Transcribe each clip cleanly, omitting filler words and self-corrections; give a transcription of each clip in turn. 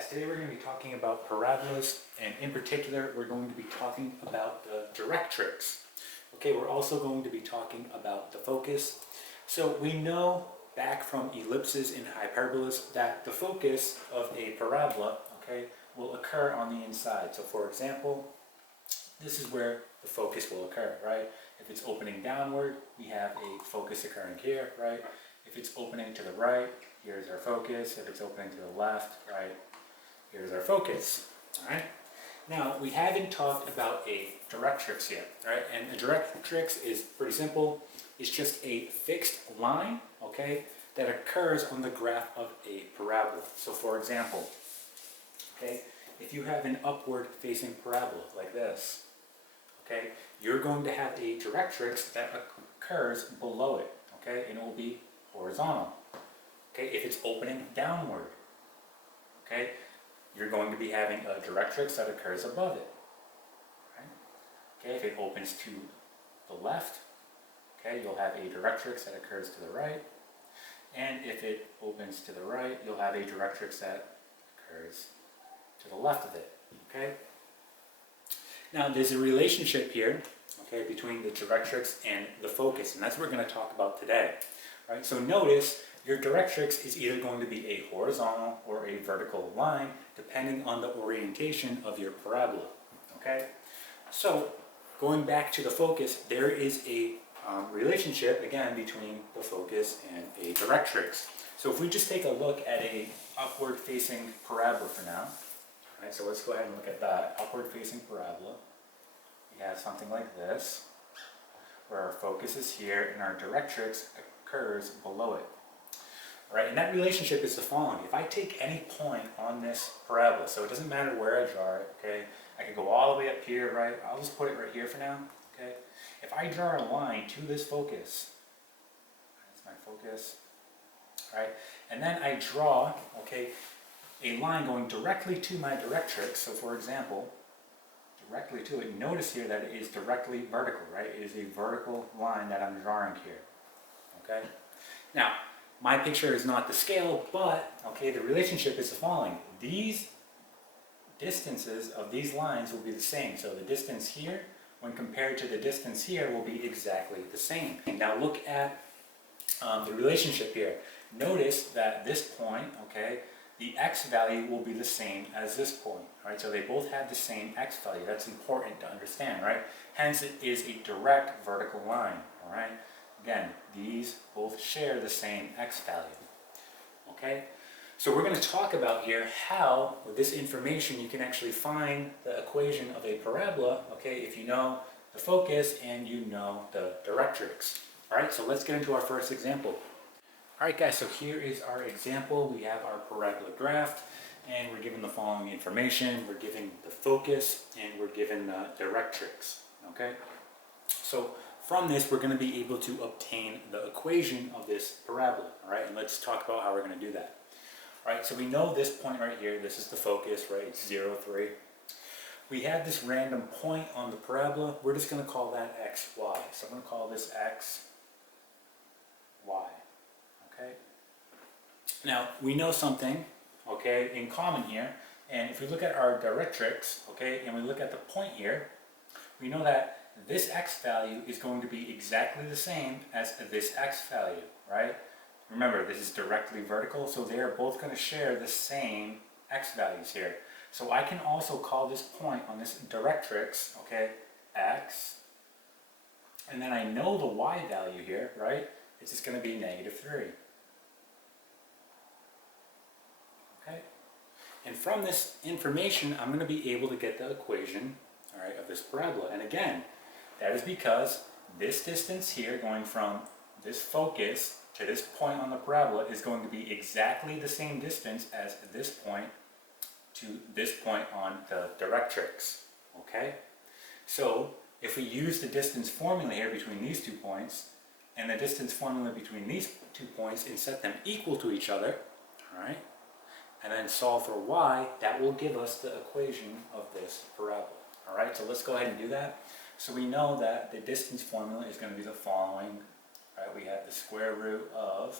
guys, today we're going to be talking about parabolas, and in particular we're going to be talking about the directrix. Okay, we're also going to be talking about the focus. So we know back from ellipses and hyperbolas that the focus of a parabola, okay, will occur on the inside. So for example, this is where the focus will occur, right? If it's opening downward, we have a focus occurring here, right? If it's opening to the right, here's our focus. If it's opening to the left, right, here's our focus, all right? Now, we haven't talked about a directrix yet, right? And a directrix is pretty simple. It's just a fixed line, okay, that occurs on the graph of a parabola. So for example, okay, if you have an upward facing parabola like this, okay, you're going to have a directrix that occurs below it, okay, and it will be horizontal. Okay, if it's opening downward, okay, you're going to be having a directrix that occurs above it. Right? Okay, if it opens to the left, okay, you'll have a directrix that occurs to the right. And if it opens to the right, you'll have a directrix that occurs to the left of it. Okay? Now there's a relationship here, okay, between the directrix and the focus, and that's what we're going to talk about today. Right? So notice your directrix is either going to be a horizontal or a vertical line, depending on the orientation of your parabola. Okay? So, going back to the focus, there is a relationship, again, between the focus and a directrix. So if we just take a look at a upward-facing parabola for now, right, so let's go ahead and look at that upward-facing parabola. We have something like this, where our focus is here and our directrix occurs below it. Right, and that relationship is the following. If I take any point on this parabola, so it doesn't matter where I draw it, okay? I could go all the way up here, right? I'll just put it right here for now, okay? If I draw a line to this focus, that's my focus, right? And then I draw, okay, a line going directly to my directrix. So for example, directly to it, notice here that it is directly vertical, right? It is a vertical line that I'm drawing here, okay? Now, my picture is not the scale, but, okay, the relationship is the following. These distances of these lines will be the same. So the distance here, when compared to the distance here, will be exactly the same. And now look at the relationship here. Notice that this point, okay, the x value will be the same as this point, right? So they both have the same x value. That's important to understand, right? Hence, it is a direct vertical line, all right? Again, these both share the same x value, okay? So we're going to talk about here how, with this information, you can actually find the equation of a parabola, okay, if you know the focus and you know the directrix. All right, so let's get into our first example. All right, guys, so here is our example. We have our parabola graph, and we're given the following information. We're given the focus, and we're given the directrix, okay? So from this, we're going to be able to obtain the equation of this parabola, all right? And let's talk about how we're going to do that. All right, so we know this point right here, this is the focus, right? It's 0, 3. We have this random point on the parabola. We're just going to call that x, y. So I'm going to call this x, y, okay? Now, we know something, okay, in common here. And if we look at our directrix, okay, and we look at the point here, we know that this x value is going to be exactly the same as this x value, right? Remember, this is directly vertical, so they are both going to share the same x values here. So I can also call this point on this directrix, okay, x, and then I know the y value here, right? It's just going to be -3. Okay? And from this information, I'm going to be able to get the equation, all right, of this parabola. And again, that is because this distance here, going from this focus to this point on the parabola, is going to be exactly the same distance as this point to this point on the directrix, okay? So, if we use the distance formula here between these 2 points, and the distance formula between these 2 points, and set them equal to each other, all right? And then solve for y, that will give us the equation of this parabola, all right? So let's go ahead and do that. So we know that the distance formula is going to be the following, right? We have the square root of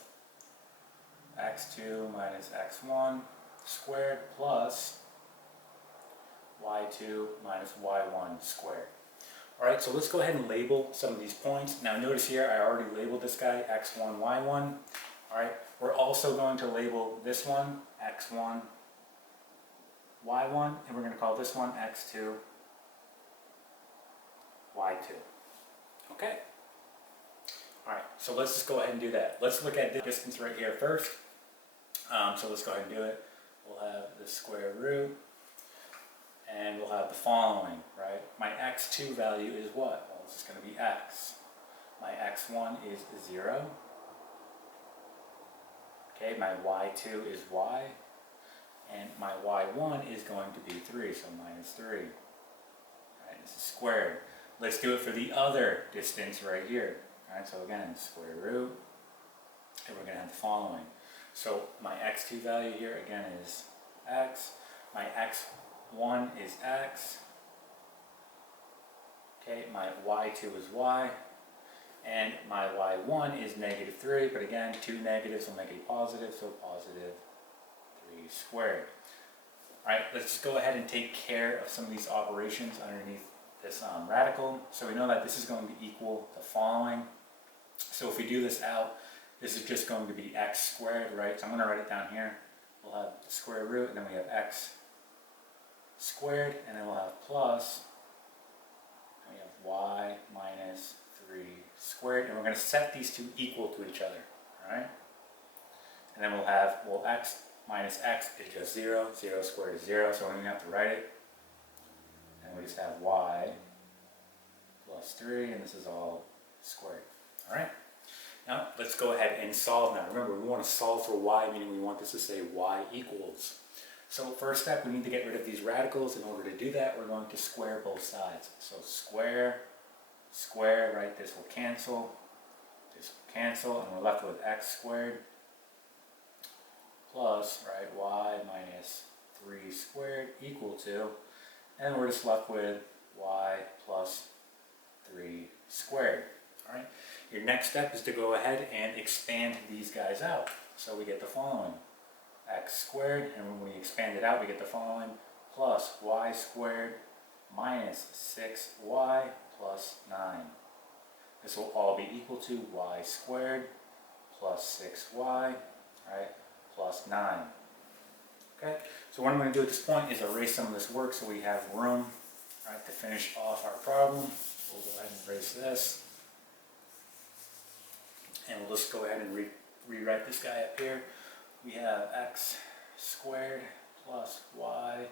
x2 minus x1 squared plus y2 minus y1 squared. Alright, so let's go ahead and label some of these points. Now notice here I already labeled this guy x1, y1. Alright, we're also going to label this one x1, y1, and we're going to call this one x2, y2. Okay? Alright, so let's just go ahead and do that. Let's look at the distance right here first. So let's go ahead and do it. We'll have the square root, and we'll have the following, right? My x2 value is what? Well, it's just going to be x. My x1 is 0. Okay, my y2 is y. And my y1 is going to be 3, so minus 3. Right, this is squared. Let's do it for the other distance right here. Alright, so again, square root, and we're going to have the following. So my x2 value here again is x. My x1 is x. Okay, my y2 is y. And my y1 is negative 3, but again, two negatives will make a positive, so positive 3 squared. Alright, let's just go ahead and take care of some of these operations underneath this radical. So we know that this is going to equal the following. So if we do this out, this is just going to be x squared, right? So I'm going to write it down here. We'll have the square root, and then we have x squared, and then we'll have plus, and we have y minus 3 squared, and we're going to set these two equal to each other, alright? And then we'll have, well, x minus x is just 0, 0 squared is 0, so we don't even have to write it. And we just have y plus 3, and this is all squared, alright? Now, let's go ahead and solve now. Remember, we want to solve for y, meaning we want this to say y equals. So first step, we need to get rid of these radicals. In order to do that, we're going to square both sides. So square, square, right, this will cancel, and we're left with x squared plus, right, y minus 3 squared equal to, and we're just left with y plus 3 squared. All right. Your next step is to go ahead and expand these guys out. So we get the following, x squared, and when we expand it out, we get the following, plus y squared minus 6y plus 9. This will all be equal to y squared plus 6y, right, plus 9. Okay, so what I'm going to do at this point is erase some of this work so we have room, right, to finish off our problem. We'll go ahead and erase this. And we'll just go ahead and rewrite this guy up here. We have x squared plus y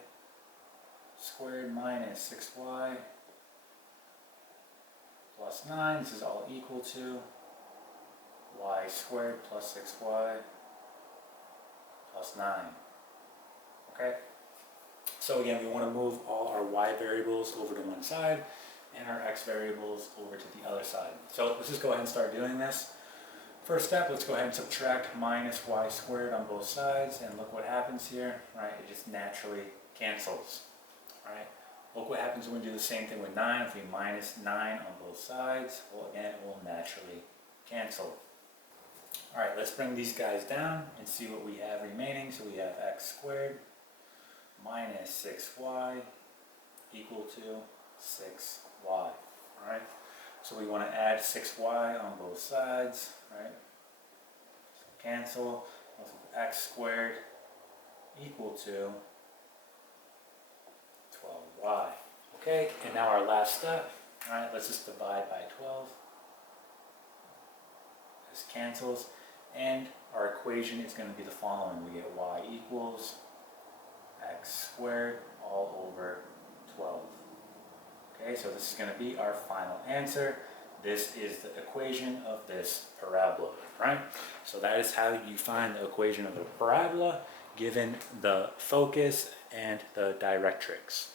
squared minus 6y plus 9. This is all equal to y squared plus 6y plus 9. Okay? So again, we want to move all our y variables over to one side and our x variables over to the other side. So let's just go ahead and start doing this. First step, let's go ahead and subtract minus y squared on both sides, and look what happens here, right? It just naturally cancels, right? Look what happens when we do the same thing with 9. If we minus 9 on both sides, well, again, it will naturally cancel. All right, let's bring these guys down and see what we have remaining. So we have x squared minus 6y equal to 6y, all right? So we want to add 6y on both sides, right? So cancel, x squared equal to 12y. Okay, and now our last step, all right, let's just divide by 12. This cancels, and our equation is going to be the following. We get y equals x squared all over 12. Okay, so this is going to be our final answer. This is the equation of this parabola, right? So that is how you find the equation of a parabola given the focus and the directrix.